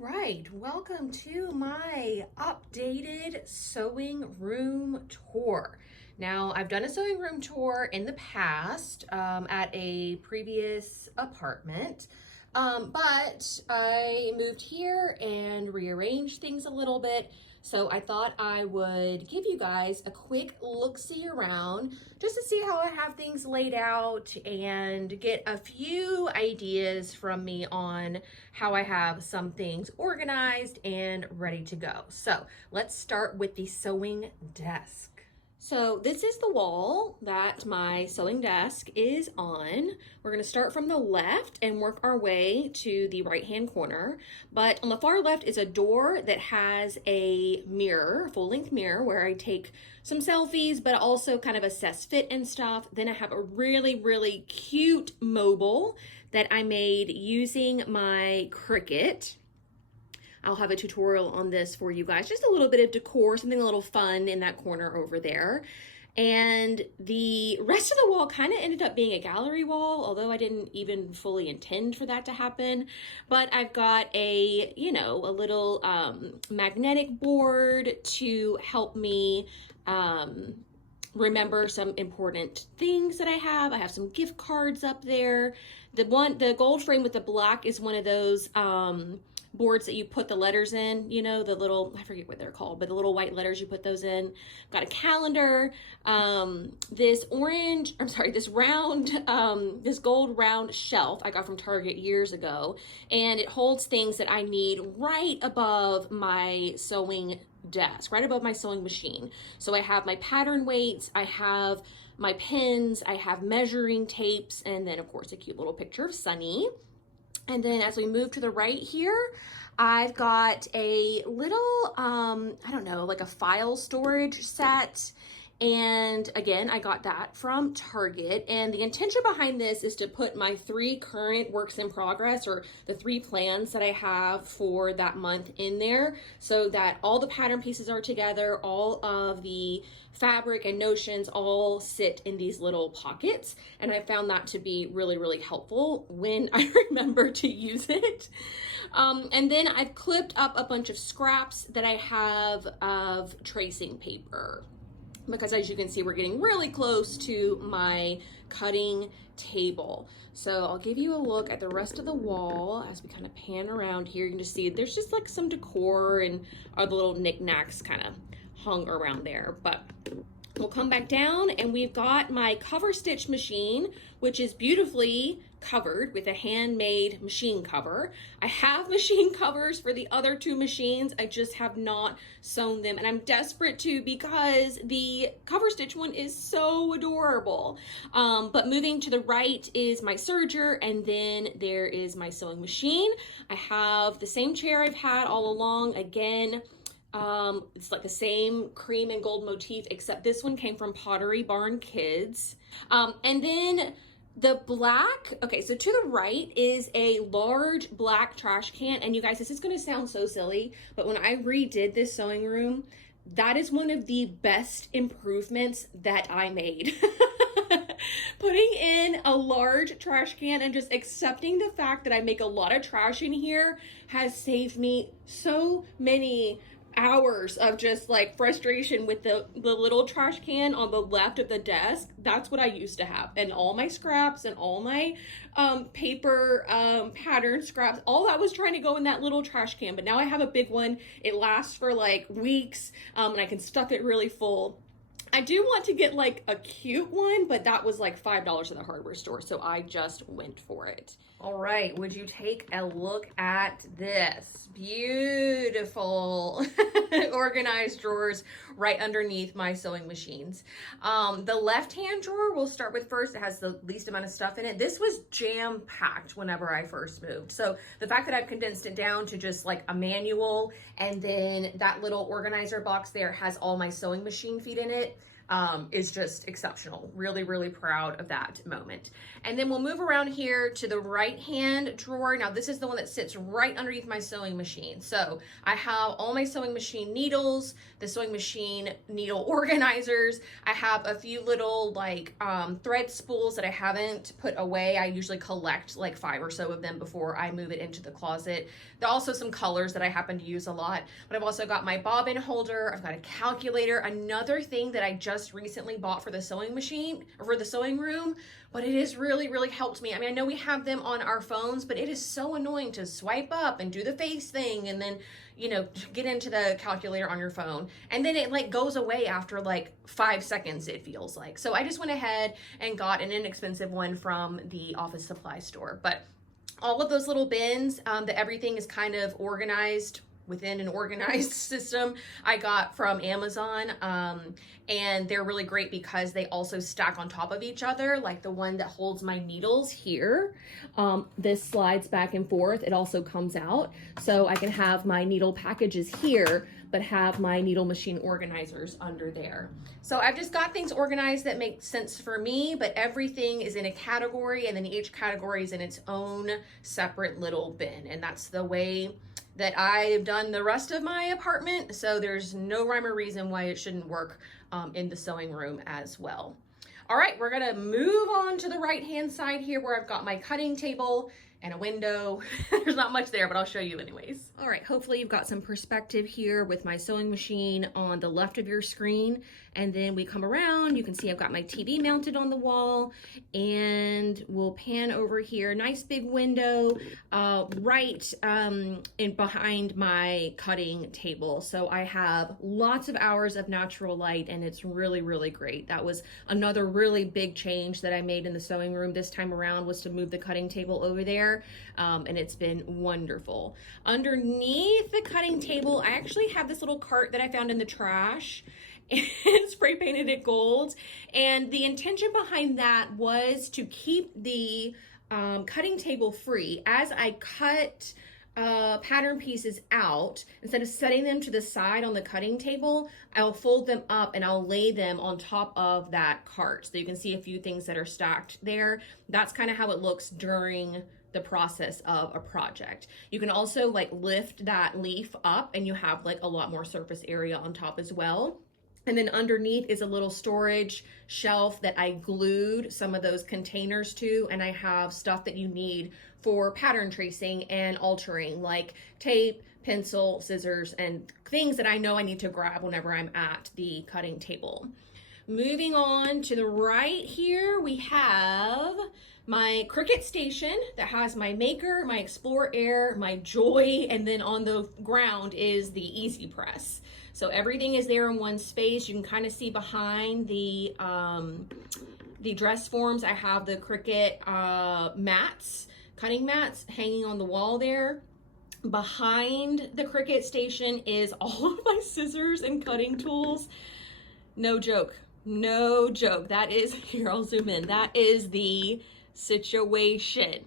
right, welcome to my updated sewing room tour. Now, I've done a sewing room tour in the past at a previous apartment, but I moved here and rearranged things a little bit. So I thought I would give you guys a quick look-see around just to see how I have things laid out and get a few ideas from me on how I have some things organized and ready to go. So let's start with the sewing desk. So this is the wall that my sewing desk is on. We're going to start from the left and work our way to the right-hand corner. But on the far left is a door that has a mirror, a full-length mirror, where I take some selfies, but also kind of assess fit and stuff. Then I have a really cute mobile that I made using my Cricut. I'll have a tutorial on this for you guys. Just a little bit of decor, something a little fun in that corner over there. And the rest of the wall kind of ended up being a gallery wall, although I didn't even fully intend for that to happen. But I've got a little magnetic board to help me remember some important things that I have. I have some gift cards up there. The gold frame with the black is one of those boards that you put the letters in, the little, I forget what they're called, but the little white letters, you put those in. Got a calendar, this gold round shelf I got from Target years ago, and it holds things that I need right above my sewing desk, right above my sewing machine. So I have my pattern weights, I have my pins, I have measuring tapes, and then of course a cute little picture of Sunny. And then as we move to the right here, I've got a little, like a file storage set. And again, I got that from Target. And the intention behind this is to put my 3 current works in progress, or the 3 plans that I have for that month, in there, so that all the pattern pieces are together, all of the fabric and notions all sit in these little pockets. And I found that to be really helpful when I remember to use it. And then I've clipped up a bunch of scraps that I have of tracing paper, because as you can see, we're getting really close to my cutting table. So I'll give you a look at the rest of the wall as we kind of pan around here. You can just see there's just like some decor and other little knickknacks kind of hung around there. But we'll come back down and we've got my cover stitch machine, which is beautifully covered with a handmade machine cover. I have machine covers for the other 2 machines. I just have not sewn them, and I'm desperate to, because the cover stitch one is so adorable. But moving to the right is my serger, and then there is my sewing machine. I have the same chair I've had all along. Again, it's like the same cream and gold motif, except this one came from Pottery Barn Kids. And then the black, okay, so to the right is a large black trash can. And you guys, this is going to sound so silly, but when I redid this sewing room, that is one of the best improvements that I made. Putting in a large trash can and just accepting the fact that I make a lot of trash in here has saved me so many hours of just like frustration with the little trash can on the left of the desk. That's what I used to have, and all my scraps and all my paper pattern scraps, all that was trying to go in that little trash can. But now I have a big one. It lasts for like weeks, and I can stuff it really full. I do want to get like a cute one, but that was like $5 at the hardware store, so I just went for it. All right, would you take a look at this? Beautiful organized drawers right underneath my sewing machines. The left-hand drawer we'll start with first. It has the least amount of stuff in it. This was jam-packed whenever I first moved. So the fact that I've condensed it down to just like a manual, and then that little organizer box there has all my sewing machine feet in it, is just exceptional. Really, really proud of that moment. And then we'll move around here to the right-hand drawer. Now this is the one that sits right underneath my sewing machine. So I have all my sewing machine needles, the sewing machine needle organizers. I have a few little like thread spools that I haven't put away. I usually collect like 5 or so of them before I move it into the closet. There are also some colors that I happen to use a lot, but I've also got my bobbin holder. I've got a calculator. Another thing that I just recently bought for the sewing machine, or for the sewing room, but it has really, really helped me. I mean, I know we have them on our phones, but it is so annoying to swipe up and do the face thing and then, you know, get into the calculator on your phone. And then it like goes away after like 5 seconds, it feels like. So I just went ahead and got an inexpensive one from the office supply store. But all of those little bins that everything is kind of organized within an organized system, I got from Amazon, and they're really great because they also stack on top of each other. Like the one that holds my needles here, this slides back and forth. It also comes out, so I can have my needle packages here, but have my needle machine organizers under there. So I've just got things organized that make sense for me, but everything is in a category, and then each category is in its own separate little bin, and that's the way that I've done the rest of my apartment, so there's no rhyme or reason why it shouldn't work in the sewing room as well. All right, we're gonna move on to the right-hand side here where I've got my cutting table and a window. There's not much there, but I'll show you anyways. All right, hopefully you've got some perspective here with my sewing machine on the left of your screen. And then we come around, you can see I've got my TV mounted on the wall, and we'll pan over here. Nice big window right in behind my cutting table. So I have lots of hours of natural light, and it's really, really great. That was another really big change that I made in the sewing room this time around, was to move the cutting table over there, and it's been wonderful. Underneath the cutting table, I actually have this little cart that I found in the trash, and spray painted it gold. And the intention behind that was to keep the cutting table free. As I cut pattern pieces out, instead of setting them to the side on the cutting table, I'll fold them up and I'll lay them on top of that cart. So you can see a few things that are stacked there. That's kind of how it looks during the process of a project. You can also like lift that leaf up and you have like a lot more surface area on top as well. And then underneath is a little storage shelf that I glued some of those containers to, and I have stuff that you need for pattern tracing and altering, like tape, pencil, scissors, and things that I know I need to grab whenever I'm at the cutting table. Moving on to the right here, we have my Cricut station that has my Maker, my Explore Air, my Joy, and then on the ground is the Easy Press. So everything is there in one space. You can kind of see behind the dress forms, I have the Cricut mats, cutting mats hanging on the wall there. Behind the Cricut station is all of my scissors and cutting tools. No joke, no joke. That is, here I'll zoom in, that is the situation.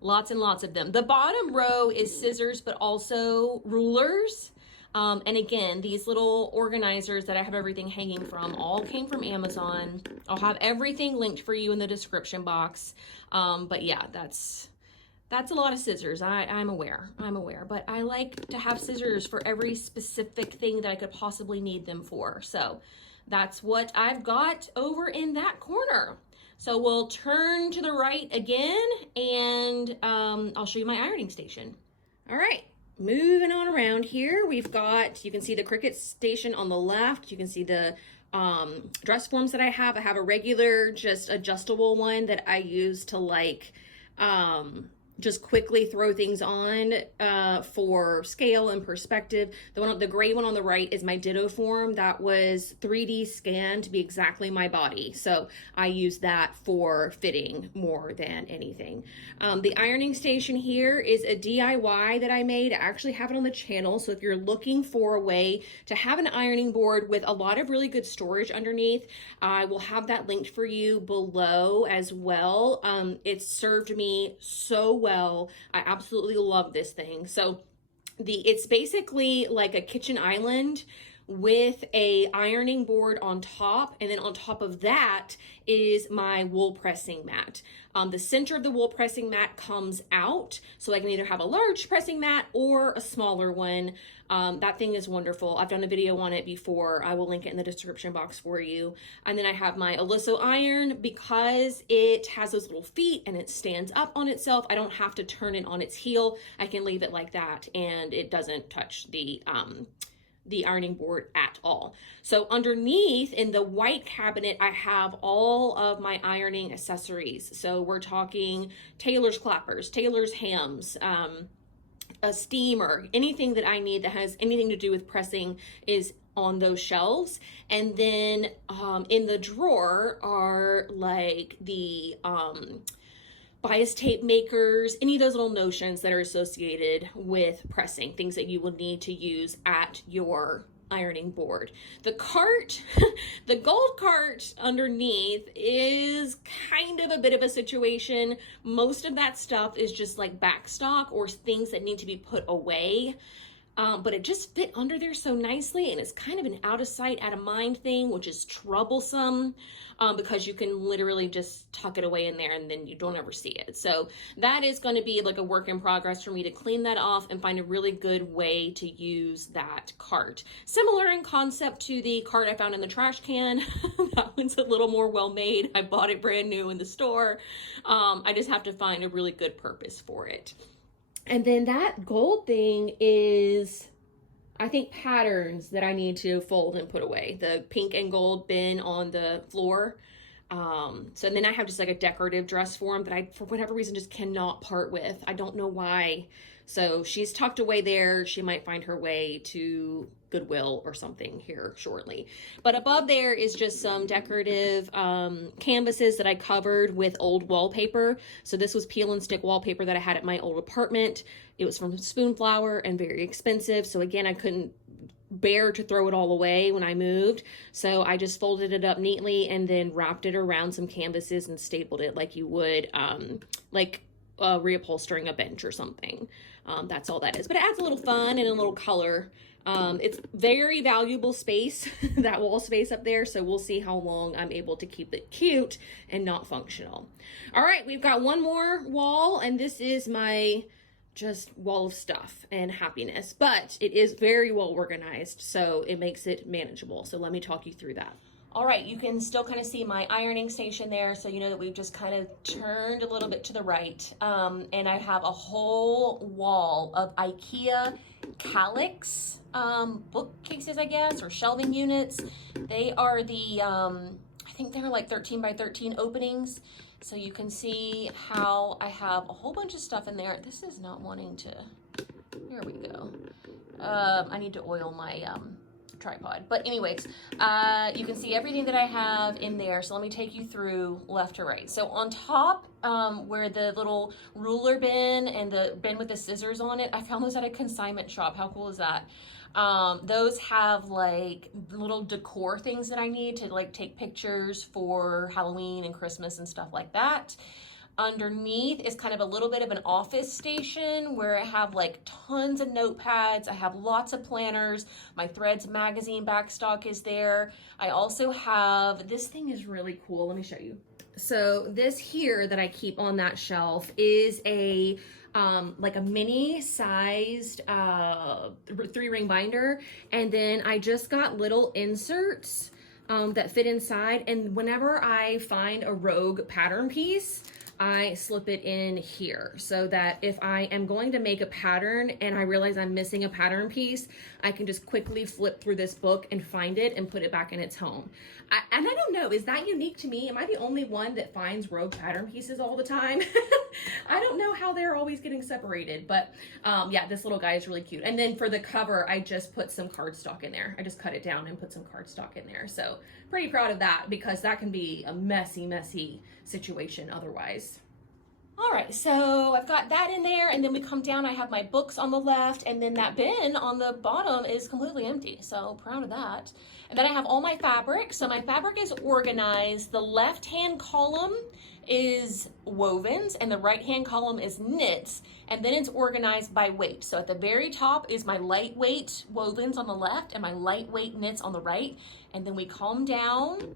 Lots and lots of them. The bottom row is scissors, but also rulers. And again, these little organizers that I have everything hanging from all came from Amazon. I'll have everything linked for you in the description box. But yeah, that's a lot of scissors. I'm aware, but I like to have scissors for every specific thing that I could possibly need them for. So that's what I've got over in that corner. So we'll turn to the right again, and I'll show you my ironing station. All right. Moving on around here, we've got, you can see the Cricut station on the left. You can see the dress forms that I have. I have a regular, just adjustable one that I use to like, just quickly throw things on for scale and perspective. The gray one on the right is my Ditto form. That was 3D scanned to be exactly my body. So I use that for fitting more than anything. The ironing station here is a DIY that I made. I actually have it on the channel. So if you're looking for a way to have an ironing board with a lot of really good storage underneath, I will have that linked for you below as well. It's served me so well. I absolutely love this thing. So it's basically like a kitchen island with a ironing board on top, and then on top of that is my wool pressing mat. The center of the wool pressing mat comes out, so I can either have a large pressing mat or a smaller one. That thing is wonderful. I've done a video on it before. I will link it in the description box for you. And then I have my Oliso iron. Because it has those little feet and it stands up on itself, I don't have to turn it on its heel. I can leave it like that and it doesn't touch the ironing board at all. So underneath in the white cabinet, I have all of my ironing accessories. So we're talking tailor's clappers, tailor's hams, a steamer, anything that I need that has anything to do with pressing is on those shelves. And then in the drawer are like the bias tape makers, any of those little notions that are associated with pressing, things that you will need to use at your ironing board. The cart, the gold cart underneath is kind of a bit of a situation. Most of that stuff is just like backstock or things that need to be put away. But it just fit under there so nicely, and it's kind of an out of sight, out of mind thing, which is troublesome because you can literally just tuck it away in there and then you don't ever see it. So that is going to be like a work in progress for me to clean that off and find a really good way to use that cart. Similar in concept to the cart I found in the trash can. That one's a little more well made. I bought it brand new in the store. I just have to find a really good purpose for it. And then that gold thing is, I think, patterns that I need to fold and put away. The pink and gold bin on the floor. So then I have just like a decorative dress form that I, for whatever reason, just cannot part with. I don't know why. So she's tucked away there. She might find her way to Goodwill or something here shortly. But above there is just some decorative canvases that I covered with old wallpaper. So this was peel and stick wallpaper that I had at my old apartment. It was from Spoonflower and very expensive. So again, I couldn't bear to throw it all away when I moved. So I just folded it up neatly and then wrapped it around some canvases and stapled it like you would reupholstering a bench or something. That's all that is. But it adds a little fun and a little color. It's very valuable space, that wall space up there. So we'll see how long I'm able to keep it cute and not functional. All right, we've got one more wall, and this is my just wall of stuff and happiness, but it is very well organized, so it makes it manageable. So let me talk you through that. All right, you can still kind of see my ironing station there, so you know that we've just kind of turned a little bit to the right. And I have a whole wall of IKEA Kallax bookcases, I guess, or shelving units. They are the, I think they're like 13 by 13 openings. So you can see how I have a whole bunch of stuff in there. This is not wanting to, here we go. I need to oil my tripod. But anyways, you can see everything that I have in there. So let me take you through left to right. So on top, where the little ruler bin and the bin with the scissors on it, I found those at a consignment shop. How cool is that? Those have like little decor things that I need to like take pictures for Halloween and Christmas and stuff like that. Underneath is kind of a little bit of an office station where I have like tons of notepads. I have lots of planners. My Threads magazine backstock is there. I also have, this thing is really cool. Let me show you. So this here that I keep on that shelf is a like a mini sized 3-ring binder. And then I just got little inserts that fit inside. And whenever I find a rogue pattern piece, I slip it in here so that if I am going to make a pattern and I realize I'm missing a pattern piece, I can just quickly flip through this book and find it and put it back in its home. And I don't know, is that unique to me? Am I the only one that finds rogue pattern pieces all the time? I don't know how they're always getting separated, but yeah, this little guy is really cute. And then for the cover, I just put some cardstock in there. I just cut it down and put some cardstock in there. So pretty proud of that because that can be a messy, messy situation otherwise. All right, so I've got that in there, and then we come down, I have my books on the left, and then that bin on the bottom is completely empty, so proud of that. And then I have all my fabric. So my fabric is organized. The left-hand column is wovens and the right-hand column is knits, and then it's organized by weight. So at the very top is my lightweight wovens on the left and my lightweight knits on the right, and then we calm down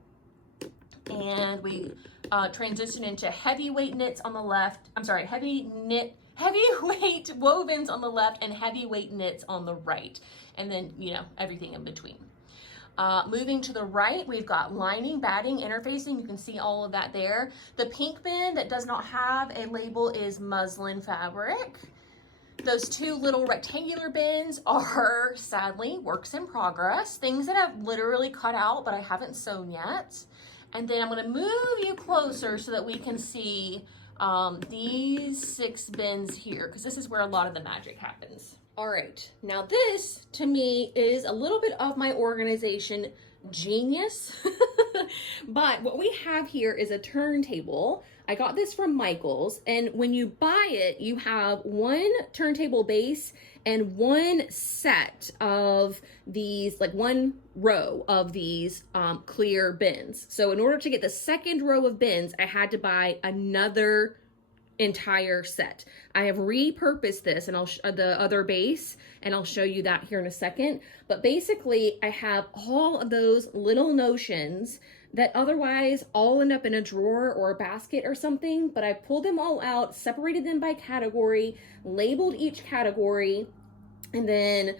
and we transition into heavyweight knits on the left. I'm sorry, heavyweight wovens on the left and heavyweight knits on the right, and then, you know, everything in between. Moving to the right, we've got lining, batting, interfacing. You can see all of that there. The pink bin that does not have a label is muslin fabric. Those two little rectangular bins are sadly works in progress, things that I've literally cut out but I haven't sewn yet. And then I'm going to move you closer so that we can see these 6 bins here, because this is where a lot of the magic happens. All right, now this to me is a little bit of my organization genius, but what we have here is a turntable. I got this from Michael's, and when you buy it, you have one turntable base and one set of these, like one row of these clear bins. So in order to get the second row of bins, I had to buy another entire set. I have repurposed this, and I'll the other base, and I'll show you that here in a second. But basically, I have all of those little notions that otherwise all end up in a drawer or a basket or something, but I pulled them all out, separated them by category, labeled each category, and then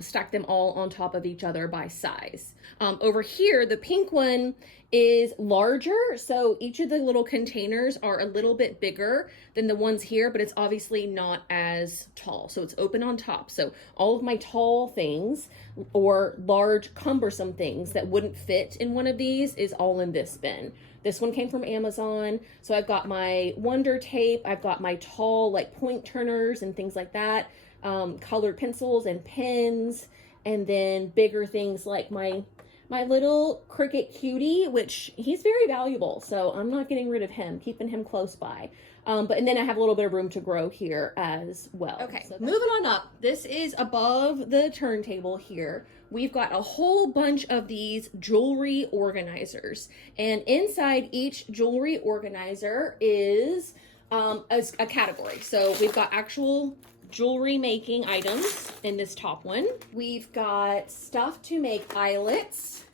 stack them all on top of each other by size. Over here, the pink one is larger, so each of the little containers are a little bit bigger than the ones here, but it's obviously not as tall, so it's open on top. So all of my tall things or large cumbersome things that wouldn't fit in one of these is all in this bin. This one came from Amazon, so I've got my Wonder Tape, I've got my tall like point turners and things like that, colored pencils and pens, and then bigger things like my little Cricut cutie, which he's very valuable, so I'm not getting rid of him, keeping him close by. And then I have a little bit of room to grow here as well. Okay, so moving on up, this is above the turntable here. We've got a whole bunch of these jewelry organizers, and inside each jewelry organizer is a category. So we've got actual jewelry making items in this top one. We've got stuff to make eyelets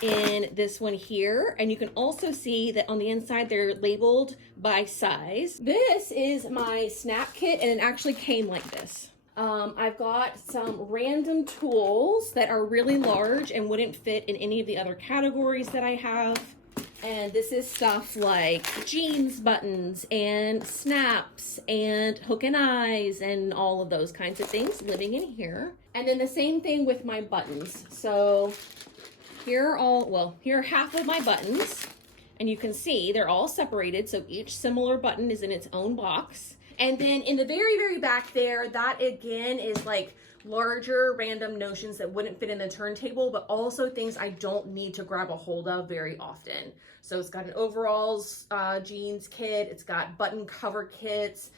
in this one here, and you can also see that on the inside they're labeled by size. This is my snap kit, and it actually came like this. I've got some random tools that are really large and wouldn't fit in any of the other categories that I have. And this is stuff like jeans buttons and snaps and hook and eyes and all of those kinds of things living in here. And then the same thing with my buttons. So here are half of my buttons, and you can see they're all separated. So each similar button is in its own box. And then in the very, very back there, that again is like larger random notions that wouldn't fit in the turntable, but also things I don't need to grab a hold of very often. So it's got an overalls jeans kit, it's got button cover kits,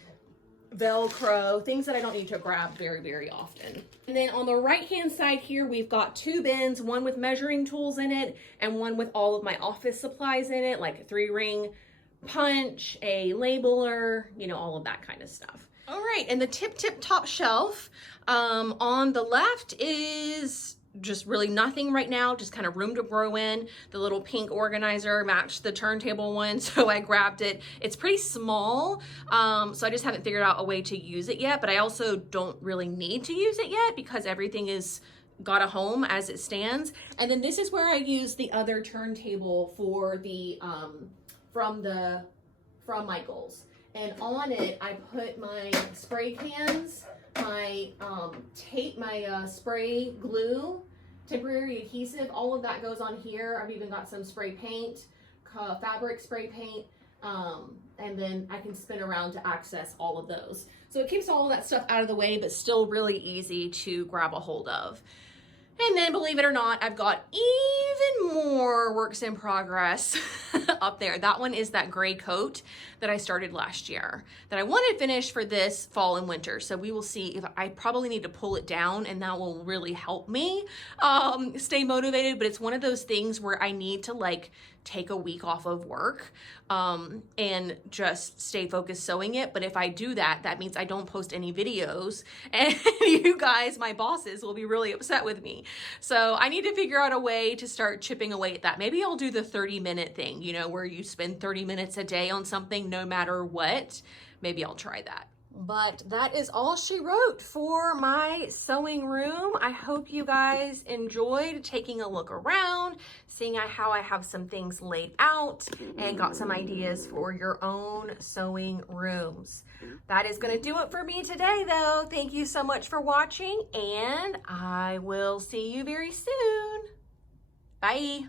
Velcro, things that I don't need to grab very, very often. And then on the right hand side here, we've got 2 bins, one with measuring tools in it and one with all of my office supplies in it, like a 3-ring punch, a labeler, you know, all of that kind of stuff. All right, and the tip top shelf on the left is just really nothing right now, just kind of room to grow in. The little pink organizer matched the turntable one, so I grabbed it. It's pretty small, so I just haven't figured out a way to use it yet, but I also don't really need to use it yet because everything is got a home as it stands. And then this is where I use the other turntable for the from Michael's. And on it, I put my spray cans, my tape, my spray glue, temporary adhesive, all of that goes on here. I've even got some spray paint, fabric spray paint, and then I can spin around to access all of those. So it keeps all of that stuff out of the way, but still really easy to grab a hold of. And then, believe it or not, I've got even more works in progress up there. That one is that gray coat that I started last year that I wanted to finish for this fall and winter. So we will see. If I probably need to pull it down, and that will really help me stay motivated. But it's one of those things where I need to like take a week off of work and just stay focused sewing it. But if I do that, that means I don't post any videos, and you guys, my bosses, will be really upset with me. So I need to figure out a way to start chipping away at that. Maybe I'll do the 30-minute thing, you know, where you spend 30 minutes a day on something no matter what. Maybe I'll try that. But that is all she wrote for my sewing room. I hope you guys enjoyed taking a look around, seeing how I have some things laid out, and got some ideas for your own sewing rooms. That is going to do it for me today, though. Thank you so much for watching, and I will see you very soon. Bye.